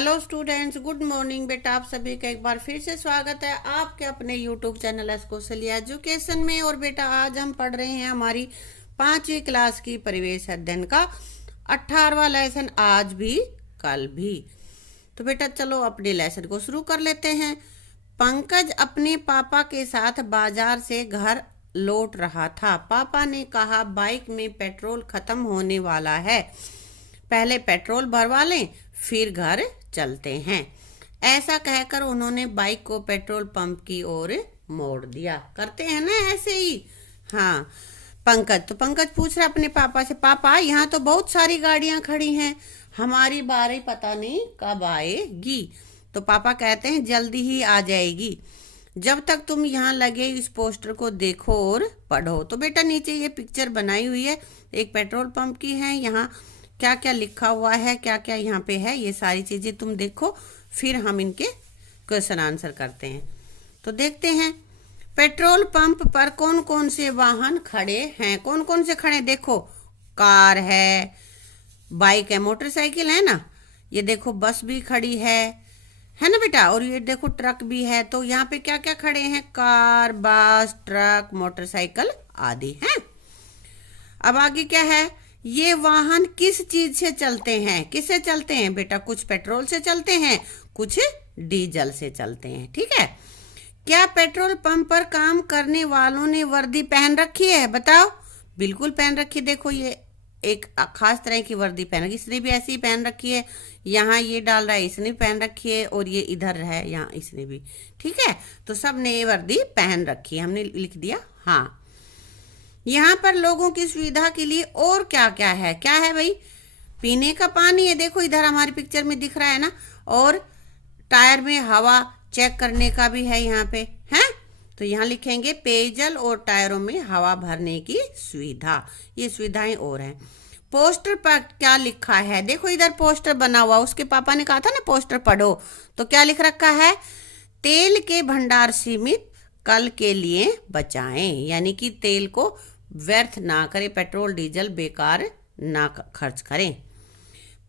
Hello students, good morning बेटा। आप सभी का एक बार फिर से स्वागत है आपके अपने यूट्यूब चैनल कौशल एजुकेशन में। और बेटा आज हम पढ़ रहे हैं हमारी 5वीं क्लास की परिवेश अध्ययन का 18वां लेसन, आज भी कल भी। तो बेटा चलो अपने लेसन को शुरू कर लेते हैं। पंकज अपने पापा के साथ बाजार से घर लौट रहा था। पापा ने कहा बाइक में पेट्रोल खत्म होने वाला है, पहले पेट्रोल भरवा लें फिर घर चलते हैं। ऐसा कहकर उन्होंने बाइक को पेट्रोल पंप की ओर मोड़ दिया। करते हैं ना ऐसे ही। हाँ, पंकज पूछ रहा अपने पापा से, पापा यहाँ तो बहुत सारी गाड़ियां खड़ी हैं, हमारी बारी पता नहीं कब आएगी। तो पापा कहते हैं जल्दी ही आ जाएगी, जब तक तुम यहाँ लगे इस पोस्टर को देखो और पढ़ो। तो बेटा नीचे ये पिक्चर बनाई हुई है, एक पेट्रोल पंप की है। यहाँ क्या क्या लिखा हुआ है, क्या क्या यहाँ पे है, ये सारी चीजें तुम देखो, फिर हम इनके क्वेश्चन आंसर करते हैं। तो देखते हैं पेट्रोल पंप पर कौन कौन से वाहन खड़े हैं। कौन कौन से खड़े, देखो कार है, बाइक है, मोटरसाइकिल है ना, ये देखो बस भी खड़ी है ना बेटा, और ये देखो ट्रक भी है। तो यहाँ पे क्या क्या खड़े हैं, कार, बस, ट्रक, मोटरसाइकिल आदि हैं। अब आगे क्या है, ये वाहन किस चीज से चलते हैं, किससे चलते हैं बेटा, कुछ पेट्रोल से चलते हैं, कुछ डीजल से चलते हैं। ठीक है, क्या पेट्रोल पंप पर काम करने वालों ने वर्दी पहन रखी है, बताओ। बिल्कुल पहन रखी, देखो ये एक खास तरह की वर्दी पहन रखी, इसने भी ऐसी ही पहन रखी है। यहाँ ये डाल रहा है, इसने पहन रखी है, और ये इधर है यहाँ इसने भी। ठीक है, तो सब ने ये वर्दी पहन रखी है, हमने लिख दिया। हाँ, यहाँ पर लोगों की सुविधा के लिए और क्या क्या है, क्या है भाई, पीने का पानी है, देखो इधर हमारी पिक्चर में दिख रहा है ना, और टायर में हवा चेक करने का भी है यहाँ पे है। तो यहाँ लिखेंगे पेयजल और टायरों में हवा भरने की सुविधा, ये सुविधाएं और हैं। पोस्टर पर क्या लिखा है, देखो इधर पोस्टर बना हुआ, उसके पापा ने कहा था ना पोस्टर पढ़ो, तो क्या लिख रखा है, तेल के भंडार सीमित, कल के लिए बचाएं। यानी कि तेल को व्यर्थ ना करें, पेट्रोल डीजल बेकार ना खर्च करें।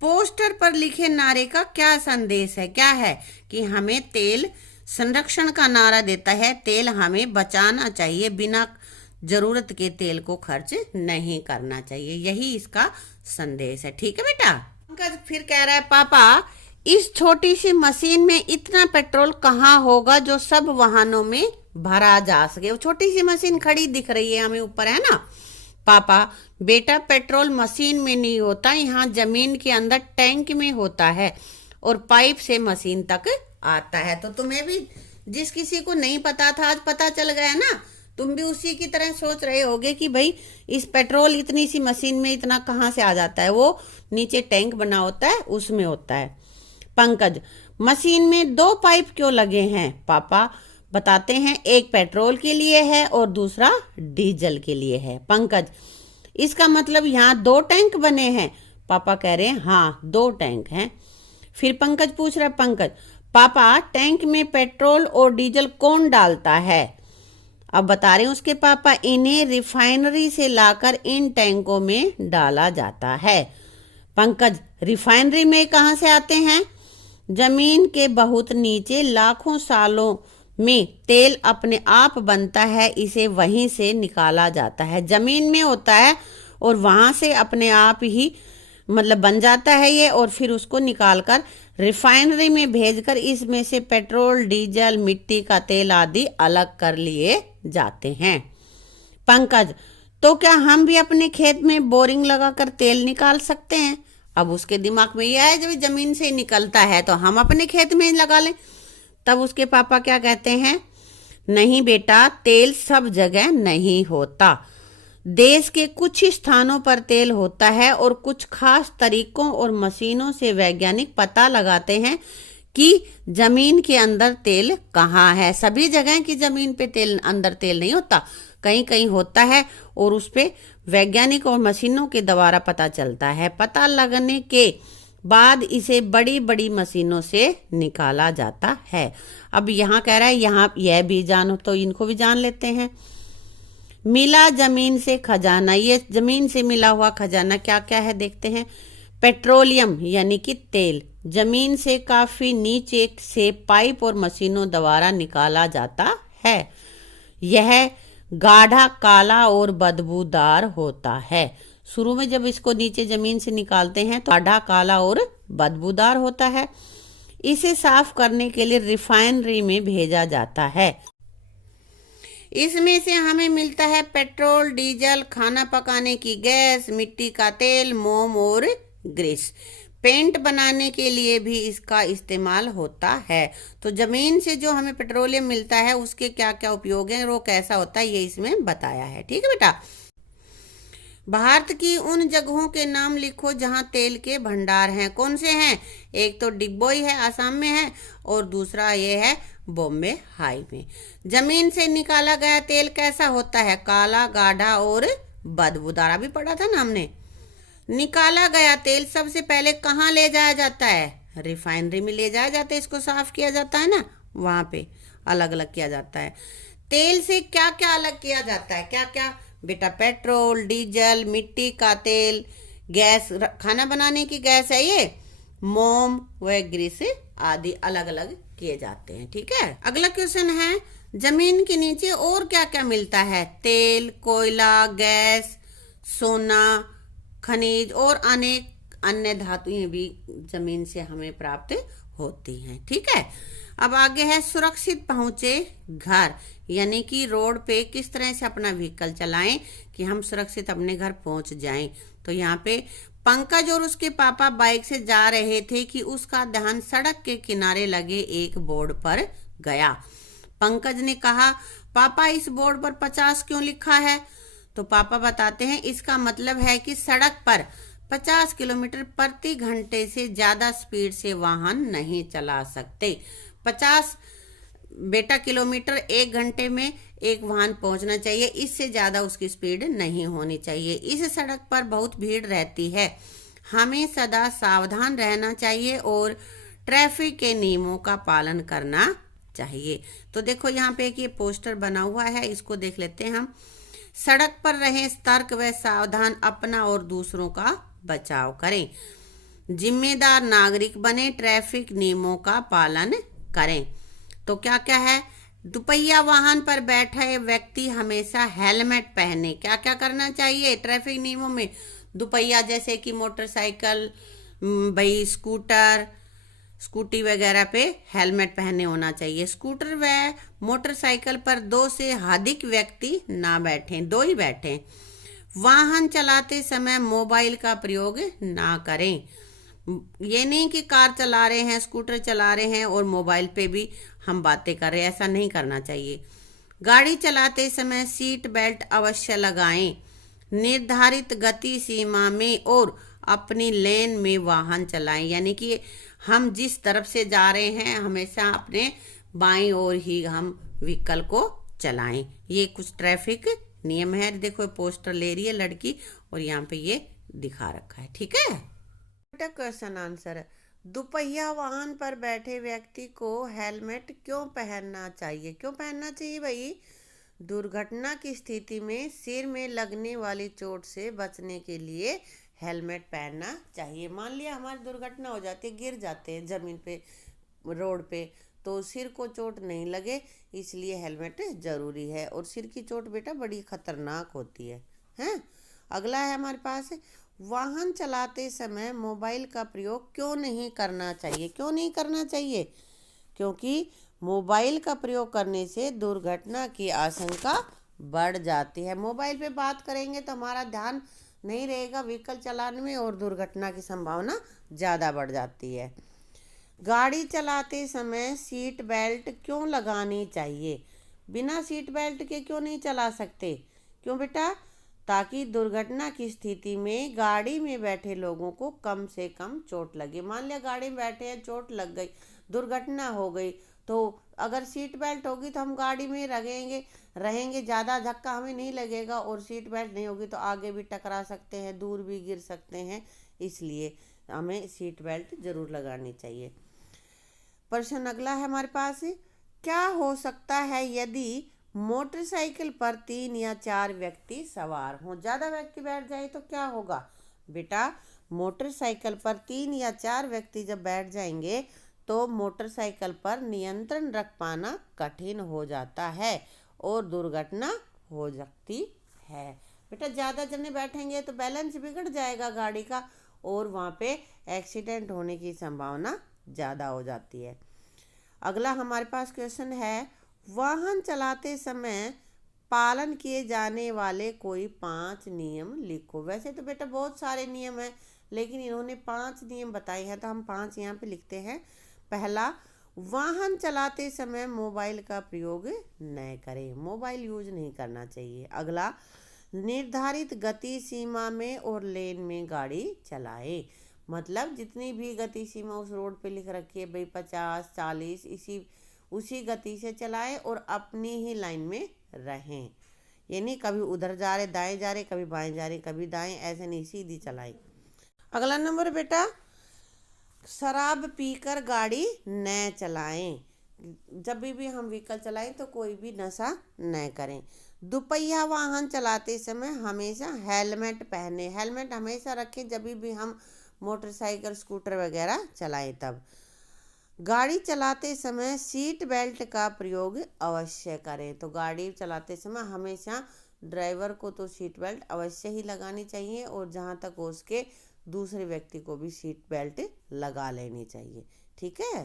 पोस्टर पर लिखे नारे का क्या संदेश है, क्या है कि हमें तेल संरक्षण का नारा देता है, तेल हमें बचाना चाहिए, बिना जरूरत के तेल को खर्च नहीं करना चाहिए, यही इसका संदेश है। ठीक है बेटा। पंकज फिर कह रहा है, पापा इस छोटी सी मशीन में इतना पेट्रोल कहाँ होगा जो सब वाहनों में भरा जा सके। वो छोटी सी मशीन खड़ी दिख रही है हमें ऊपर, है ना। पापा बेटा पेट्रोल मशीन में नहीं होता, यहाँ जमीन के अंदर टैंक में होता है और पाइप से मशीन तक आता है। तो तुम्हें भी, जिस किसी को नहीं पता था आज पता चल गया ना, तुम भी उसी की तरह सोच रहे होगे कि भाई इस पेट्रोल इतनी सी मशीन में इतना कहाँ से आ जाता है, वो नीचे टैंक बना होता है उसमें होता है। पंकज मशीन में 2 पाइप क्यों लगे हैं, पापा बताते हैं, एक पेट्रोल के लिए है और दूसरा डीजल के लिए है। पंकज इसका मतलब यहाँ 2 टैंक बने हैं, पापा कह रहे हैं हाँ 2 टैंक हैं। फिर पंकज पूछ रहा है, पंकज पापा टैंक में पेट्रोल और डीजल कौन डालता है। अब बता रहे हैं उसके पापा, इन्हें रिफाइनरी से लाकर इन टैंकों में डाला जाता है। पंकज रिफाइनरी में कहाँ से आते हैं, जमीन के बहुत नीचे लाखों सालों में तेल अपने आप बनता है, इसे वहीं से निकाला जाता है, जमीन में होता है और वहां से अपने आप ही मतलब बन जाता है ये, और फिर उसको निकालकर रिफाइनरी में भेजकर इसमें से पेट्रोल, डीजल, मिट्टी का तेल आदि अलग कर लिए जाते हैं। पंकज तो क्या हम भी अपने खेत में बोरिंग लगाकर तेल निकाल सकते हैं। अब उसके दिमाग में यह है जब जमीन से निकलता है तो हम अपने खेत में लगा लें। तब उसके पापा क्या कहते हैं, नहीं बेटा तेल सब जगह नहीं होता, देश के कुछ ही स्थानों पर तेल होता है और कुछ खास तरीकों और मशीनों से वैज्ञानिक पता लगाते हैं कि जमीन के अंदर तेल कहाँ है। सभी जगह की जमीन पे तेल, अंदर तेल नहीं होता, कहीं कहीं होता है, और उस पे वैज्ञानिक और मशीनों के द्वारा पता चलता है। पता लगने के बाद इसे बड़ी बड़ी मशीनों से निकाला जाता है। अब यहाँ कह रहा है, यहाँ यह भी जानो, तो इनको भी जान लेते हैं। मिला जमीन से खजाना, ये जमीन से मिला हुआ खजाना क्या क्या है देखते हैं। पेट्रोलियम यानी कि तेल जमीन से काफी नीचे से पाइप और मशीनों द्वारा निकाला जाता है। यह गाढ़ा काला और बदबूदार होता है। शुरू में जब इसको नीचे जमीन से निकालते हैं तो गाढ़ा काला और बदबूदार होता है। इसे साफ करने के लिए रिफाइनरी में भेजा जाता है। इसमें से हमें मिलता है पेट्रोल, डीजल, खाना पकाने की गैस, मिट्टी का तेल, मोम और ग्रीस। पेंट बनाने के लिए भी इसका इस्तेमाल होता है। तो जमीन से जो हमें पेट्रोलियम मिलता है उसके क्या क्या उपयोग हैं और वो कैसा होता है ये इसमें बताया है। ठीक है बेटा। भारत की उन जगहों के नाम लिखो जहां तेल के भंडार हैं। कौन से हैं? एक तो डिगबोई है, आसाम में है, और दूसरा ये है बॉम्बे हाई में। जमीन से निकाला गया तेल कैसा होता है? काला, गाढ़ा और बदबूदार। अभी पढ़ा था ना हमने। निकाला गया तेल सबसे पहले कहाँ ले जाया जाता है? रिफाइनरी में ले जाया जाता है। इसको साफ किया जाता है ना, वहां पे अलग अलग किया जाता है। तेल से क्या क्या अलग किया जाता है? क्या क्या बेटा? पेट्रोल, डीजल, मिट्टी का तेल, गैस, खाना बनाने की गैस है ये, मोम व ग्रीस आदि अलग अलग किए जाते हैं। ठीक है। अगला क्वेश्चन है, जमीन के नीचे और क्या क्या मिलता है? तेल, कोयला, गैस, सोना, खनिज और अनेक अन्य धातुएं भी जमीन से हमें प्राप्त होती हैं। ठीक है। अब आगे है सुरक्षित पहुंचे घर, यानी कि रोड पे किस तरह से अपना व्हीकल चलाएं कि हम सुरक्षित अपने घर पहुंच जाएं। तो यहाँ पे पंकज और उसके पापा बाइक से जा रहे थे कि उसका ध्यान सड़क के किनारे लगे एक बोर्ड पर गया। पंकज ने कहा, पापा इस बोर्ड पर 50 क्यों लिखा है? तो पापा बताते हैं, इसका मतलब है कि सड़क पर 50 किलोमीटर प्रति घंटे से ज्यादा स्पीड से वाहन नहीं चला सकते। 50 बेटा किलोमीटर एक घंटे में एक वाहन पहुंचना चाहिए, इससे ज्यादा उसकी स्पीड नहीं होनी चाहिए। इस सड़क पर बहुत भीड़ रहती है, हमें सदा सावधान रहना चाहिए और ट्रैफिक के नियमों का पालन करना चाहिए। तो देखो यहाँ पे एक ये पोस्टर बना हुआ है, इसको देख लेते हैं हम। सड़क पर रहें सतर्क व सावधान, अपना और दूसरों का बचाव करें, जिम्मेदार नागरिक बने, ट्रैफिक नियमों का पालन करें। तो क्या क्या है? दुपहिया वाहन पर बैठे व्यक्ति हमेशा हेलमेट पहने। क्या क्या करना चाहिए ट्रैफिक नियमों में? दुपहिया जैसे कि मोटरसाइकिल, भाई स्कूटी वगैरह पे हेलमेट पहने होना चाहिए। स्कूटर व मोटरसाइकिल पर 2 से अधिक व्यक्ति ना बैठें, 2 ही बैठें। वाहन चलाते समय मोबाइल का प्रयोग ना करें। ये नहीं कि कार चला रहे हैं, स्कूटर चला रहे हैं और मोबाइल पे भी हम बातें कर रहे हैं, ऐसा नहीं करना चाहिए। गाड़ी चलाते समय सीट बेल्ट अवश्य लगाएं, निर्धारित गति सीमा में और अपनी लेन में वाहन चलाएं। यानी कि हम जिस तरफ से जा रहे हैं हमेशा अपने बाईं ओर ही हम व्हीकल को चलाएं। ये कुछ ट्रैफिक नियम है। देखो पोस्टर ले रही है लड़की और यहाँ पे ये दिखा रखा है। ठीक है। क्वेश्चन आंसर, दुपहिया वाहन पर बैठे व्यक्ति को हेलमेट क्यों पहनना चाहिए? क्यों पहनना चाहिए भाई? दुर्घटना की स्थिति में सिर में लगने वाली चोट से बचने के लिए हेलमेट पहनना चाहिए। मान लिया हमारी दुर्घटना हो जाती है, गिर जाते हैं जमीन पे, रोड पे, तो सिर को चोट नहीं लगे इसलिए हेलमेट जरूरी है। और सिर की चोट बेटा बड़ी खतरनाक होती है। हैं? अगला है हमारे पास, वाहन चलाते समय मोबाइल का प्रयोग क्यों नहीं करना चाहिए? क्यों नहीं करना चाहिए? क्योंकि मोबाइल का प्रयोग करने से दुर्घटना की आशंका बढ़ जाती है। मोबाइल पे बात करेंगे तो हमारा ध्यान नहीं रहेगा व्हीकल चलाने में और दुर्घटना की संभावना ज़्यादा बढ़ जाती है। गाड़ी चलाते समय सीट बेल्ट क्यों लगानी चाहिए? बिना सीट बेल्ट के क्यों नहीं चला सकते? क्यों बेटा? ताकि दुर्घटना की स्थिति में गाड़ी में बैठे लोगों को कम से कम चोट लगे। मान लिया गाड़ी में बैठे हैं, चोट लग गई, दुर्घटना हो गई, तो अगर सीट बेल्ट होगी तो हम गाड़ी में रहेंगे, ज़्यादा धक्का हमें नहीं लगेगा। और सीट बेल्ट नहीं होगी तो आगे भी टकरा सकते हैं, दूर भी गिर सकते हैं, इसलिए हमें सीट बेल्ट जरूर लगानी चाहिए। प्रश्न अगला है हमारे पास, क्या हो सकता है यदि मोटरसाइकिल पर 3 या 4 व्यक्ति सवार हों? ज़्यादा व्यक्ति बैठ जाए तो क्या होगा? बेटा मोटरसाइकिल पर 3 या 4 व्यक्ति जब बैठ जाएंगे तो मोटरसाइकिल पर नियंत्रण रख पाना कठिन हो जाता है और दुर्घटना हो सकती है। बेटा ज़्यादा जने बैठेंगे तो बैलेंस बिगड़ जाएगा गाड़ी का और वहाँ पे एक्सीडेंट होने की संभावना ज़्यादा हो जाती है। अगला हमारे पास क्वेश्चन है, वाहन चलाते समय पालन किए जाने वाले कोई 5 नियम लिखो। वैसे तो बेटा बहुत सारे नियम हैं, लेकिन इन्होंने 5 नियम बताए हैं तो हम 5 यहाँ पे लिखते हैं। पहला, वाहन चलाते समय मोबाइल का प्रयोग न करें, मोबाइल यूज नहीं करना चाहिए। अगला, निर्धारित गति सीमा में और लेन में गाड़ी चलाए, मतलब जितनी भी गति सीमा उस रोड पे लिख रखी है भाई 50 40 उसी गति से चलाएं और अपनी ही लाइन में रहें, यानी कभी उधर जा रहे दाएं जा रहे, कभी बाएं जा रहे, कभी दाएं, ऐसे नहीं सीधी चलाएं। अगला नंबर बेटा, शराब पीकर गाड़ी न चलाएं, जब भी हम व्हीकल चलाएं तो कोई भी नशा न करें। दुपहिया वाहन चलाते समय हमेशा हेलमेट पहने, हेलमेट हमेशा रखें जब भी हम मोटरसाइकिल स्कूटर वगैरह चलाएं तब। गाड़ी चलाते समय सीट बेल्ट का प्रयोग अवश्य करें, तो गाड़ी चलाते समय हमेशा ड्राइवर को तो सीट बेल्ट अवश्य ही लगानी चाहिए और जहाँ तक हो उसके दूसरे व्यक्ति को भी सीट बेल्ट लगा लेनी चाहिए। ठीक है।